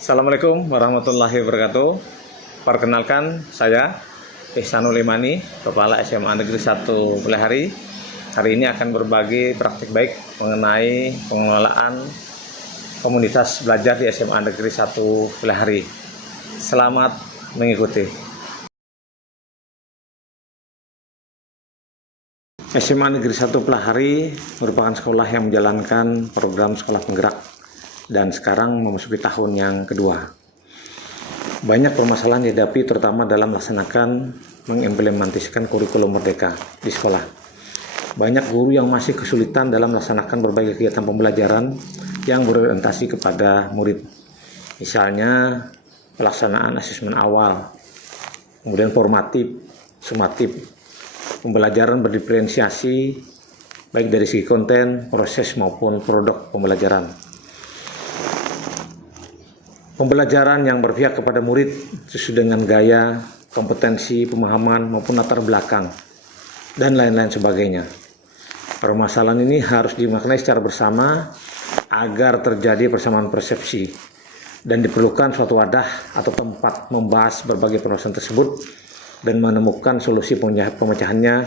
Assalamualaikum warahmatullahi wabarakatuh. Perkenalkan, saya Ihsanul Imani, Kepala SMA Negeri 1 Pelihari. Hari ini akan berbagi praktik baik mengenai pengelolaan komunitas belajar di SMA Negeri 1 Pelihari. Selamat mengikuti. SMA Negeri 1 Pelihari merupakan sekolah yang menjalankan program sekolah penggerak dan sekarang memasuki tahun yang kedua. Banyak permasalahan dihadapi terutama dalam melaksanakan mengimplementasikan kurikulum merdeka di sekolah. Banyak guru yang masih kesulitan dalam melaksanakan berbagai kegiatan pembelajaran yang berorientasi kepada murid. Misalnya pelaksanaan asesmen awal, kemudian formatif, sumatif, pembelajaran berdiferensiasi baik dari segi konten, proses maupun produk pembelajaran. Pembelajaran yang berpihak kepada murid sesuai dengan gaya, kompetensi, pemahaman maupun latar belakang dan lain-lain sebagainya. Permasalahan ini harus dimaknai secara bersama agar terjadi persamaan persepsi dan diperlukan suatu wadah atau tempat membahas berbagai permasalahan tersebut dan menemukan solusi pemecahannya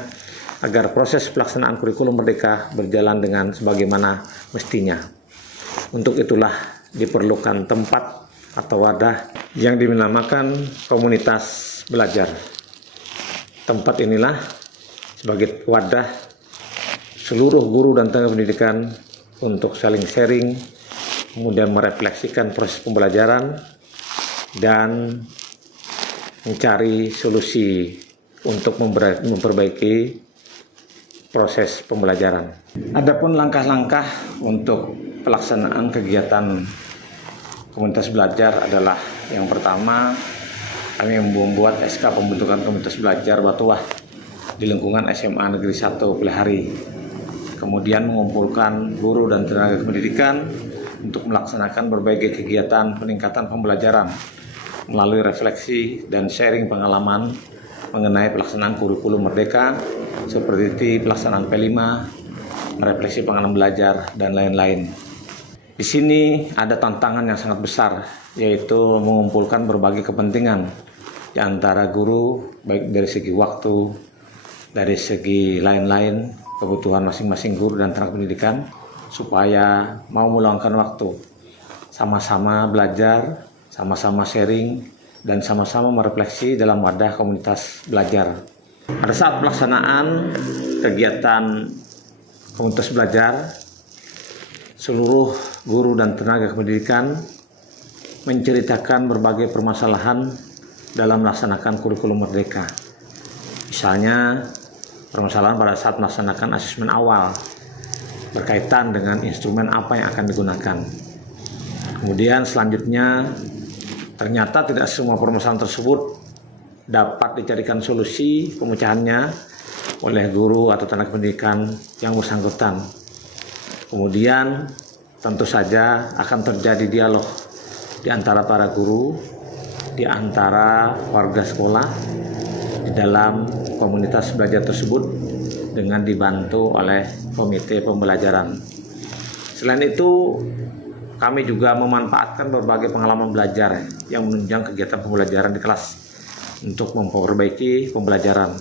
agar proses pelaksanaan kurikulum merdeka berjalan dengan sebagaimana mestinya. Untuk itulah diperlukan tempat atau wadah yang dinamakan komunitas belajar. Tempat inilah sebagai wadah seluruh guru dan tenaga pendidikan untuk saling sharing, kemudian merefleksikan proses pembelajaran dan mencari solusi untuk memperbaiki proses pembelajaran. Adapun langkah-langkah untuk pelaksanaan kegiatan komunitas belajar adalah yang pertama, kami membuat SK pembentukan komunitas belajar Batuah di lingkungan SMA Negeri 1 Pelihari. Kemudian mengumpulkan guru dan tenaga pendidikan untuk melaksanakan berbagai kegiatan peningkatan pembelajaran melalui refleksi dan sharing pengalaman mengenai pelaksanaan kurikulum merdeka seperti pelaksanaan P5, merefleksi pengalaman belajar, dan lain-lain. Di sini ada tantangan yang sangat besar, yaitu mengumpulkan berbagai kepentingan di antara guru, baik dari segi waktu, dari segi lain-lain, kebutuhan masing-masing guru dan tenaga pendidikan, supaya mau meluangkan waktu, sama-sama belajar, sama-sama sharing, dan sama-sama merefleksi dalam wadah komunitas belajar. Pada saat pelaksanaan kegiatan komunitas belajar, seluruh guru dan tenaga pendidikan menceritakan berbagai permasalahan dalam melaksanakan kurikulum merdeka. Misalnya, permasalahan pada saat melaksanakan asesmen awal berkaitan dengan instrumen apa yang akan digunakan. Kemudian selanjutnya, ternyata tidak semua permasalahan tersebut dapat dicarikan solusi pemecahannya oleh guru atau tenaga pendidikan yang bersangkutan. Kemudian tentu saja akan terjadi dialog di antara para guru, di antara warga sekolah, di dalam komunitas belajar tersebut dengan dibantu oleh komite pembelajaran. Selain itu, kami juga memanfaatkan berbagai pengalaman belajar yang menunjang kegiatan pembelajaran di kelas untuk memperbaiki pembelajaran.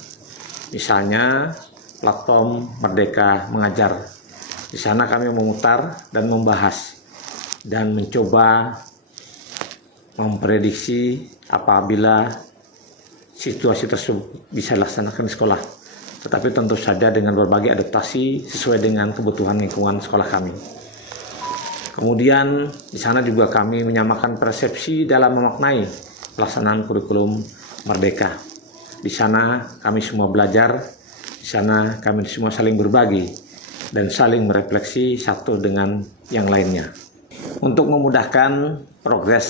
Misalnya, platform Merdeka Mengajar. Di sana kami memutar dan membahas dan mencoba memprediksi apabila situasi tersebut bisa dilaksanakan di sekolah. Tetapi tentu saja dengan berbagai adaptasi sesuai dengan kebutuhan lingkungan sekolah kami. Kemudian di sana juga kami menyamakan persepsi dalam memaknai pelaksanaan kurikulum merdeka. Di sana kami semua belajar, di sana kami semua saling berbagi dan saling merefleksi satu dengan yang lainnya. Untuk memudahkan progres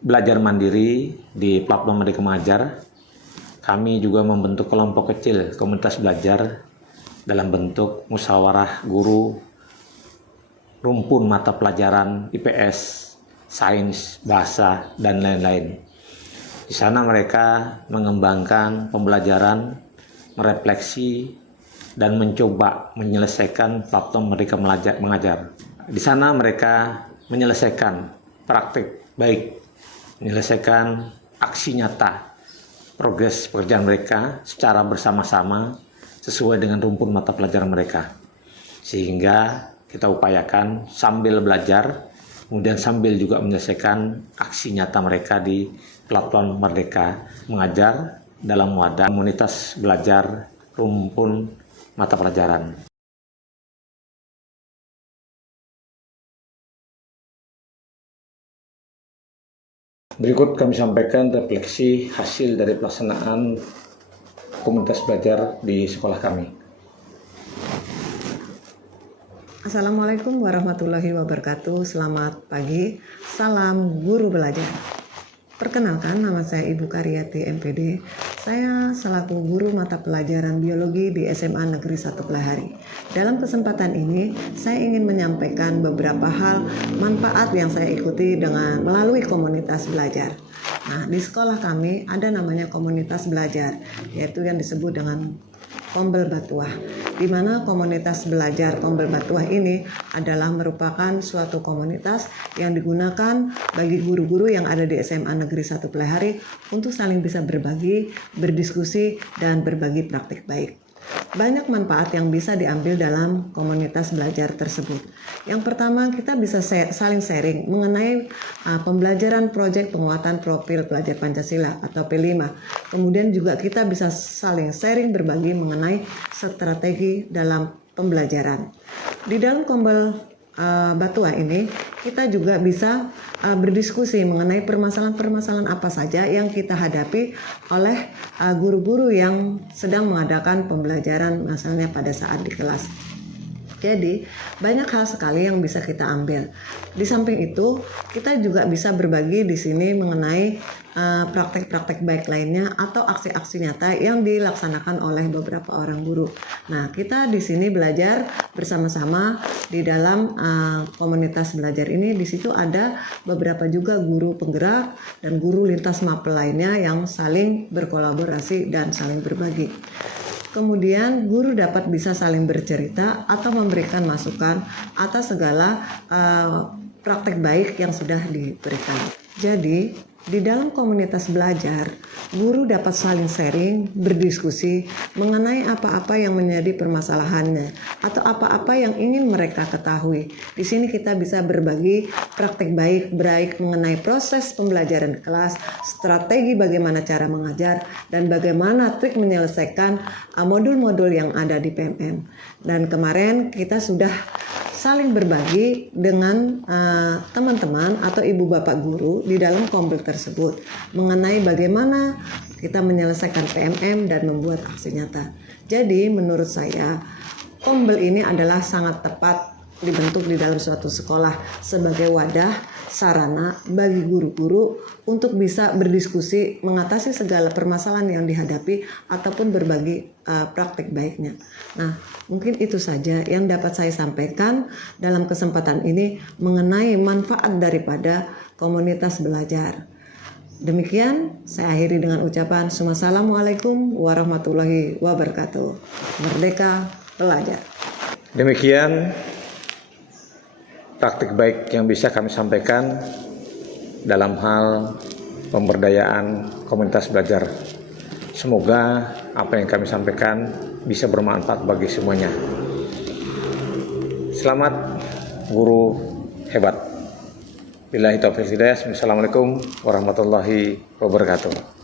belajar mandiri di platform Merdeka Mengajar, kami juga membentuk kelompok kecil komunitas belajar dalam bentuk musyawarah guru, rumpun mata pelajaran IPS, sains, bahasa, dan lain-lain. Di sana mereka mengembangkan pembelajaran, merefleksi, dan mencoba menyelesaikan platform Merdeka Mengajar. Di sana mereka menyelesaikan praktik baik, menyelesaikan aksi nyata progres pekerjaan mereka secara bersama-sama sesuai dengan rumpun mata pelajaran mereka. Sehingga kita upayakan sambil belajar, kemudian sambil juga menyelesaikan aksi nyata mereka di platform Merdeka Mengajar dalam wadah komunitas belajar rumpun mata pelajaran. Berikut kami sampaikan refleksi hasil dari pelaksanaan komunitas belajar di sekolah kami. Assalamualaikum warahmatullahi wabarakatuh. Selamat pagi, salam guru belajar. Perkenalkan, nama saya Ibu Karyati MPD. Saya selaku guru mata pelajaran biologi di SMA Negeri 1 Pelahari. Dalam kesempatan ini, saya ingin menyampaikan beberapa hal manfaat yang saya ikuti melalui komunitas belajar. Nah, di sekolah kami ada namanya komunitas belajar, yaitu yang disebut dengan Kombel Batuah, di mana komunitas belajar Kombel Batuah ini adalah merupakan suatu komunitas yang digunakan bagi guru-guru yang ada di SMA Negeri 1 Pelahari untuk saling bisa berbagi, berdiskusi, dan berbagi praktik baik. Banyak manfaat yang bisa diambil dalam komunitas belajar tersebut. Yang pertama, kita bisa saling sharing mengenai pembelajaran proyek penguatan profil pelajar Pancasila atau P5. Kemudian juga kita bisa saling sharing berbagi mengenai strategi dalam pembelajaran. Di dalam Kombel Batuah ini kita juga bisa berdiskusi mengenai permasalahan-permasalahan apa saja yang kita hadapi oleh guru-guru yang sedang mengadakan pembelajaran misalnya pada saat di kelas. Jadi banyak hal sekali yang bisa kita ambil. Di samping itu kita juga bisa berbagi di sini mengenai praktek-praktek baik lainnya atau aksi-aksi nyata yang dilaksanakan oleh beberapa orang guru. Nah, kita di sini belajar bersama-sama di dalam komunitas belajar ini. Di situ ada beberapa juga guru penggerak dan guru lintas mapel lainnya yang saling berkolaborasi dan saling berbagi. Kemudian guru dapat bisa saling bercerita atau memberikan masukan atas segala praktek baik yang sudah diberikan. Jadi di dalam komunitas belajar, guru dapat saling sharing, berdiskusi mengenai apa-apa yang menjadi permasalahannya atau apa-apa yang ingin mereka ketahui. Di sini kita bisa berbagi praktik baik mengenai proses pembelajaran di kelas, strategi bagaimana cara mengajar, dan bagaimana trik menyelesaikan modul-modul yang ada di PMM. Dan kemarin kita sudah saling berbagi dengan teman-teman atau ibu bapak guru di dalam kombel tersebut mengenai bagaimana kita menyelesaikan PMM dan membuat aksi nyata. Jadi menurut saya kombel ini adalah sangat tepat dibentuk di dalam suatu sekolah sebagai wadah sarana bagi guru-guru untuk bisa berdiskusi mengatasi segala permasalahan yang dihadapi ataupun berbagi praktik baiknya. Nah, mungkin itu saja yang dapat saya sampaikan dalam kesempatan ini mengenai manfaat daripada komunitas belajar. Demikian saya akhiri dengan ucapan Assalamualaikum warahmatullahi wabarakatuh. Merdeka Belajar. Demikian praktik baik yang bisa kami sampaikan dalam hal pemberdayaan komunitas belajar. Semoga apa yang kami sampaikan bisa bermanfaat bagi semuanya. Selamat guru hebat. Billahi taufiq hidayah. Assalamualaikum warahmatullahi wabarakatuh.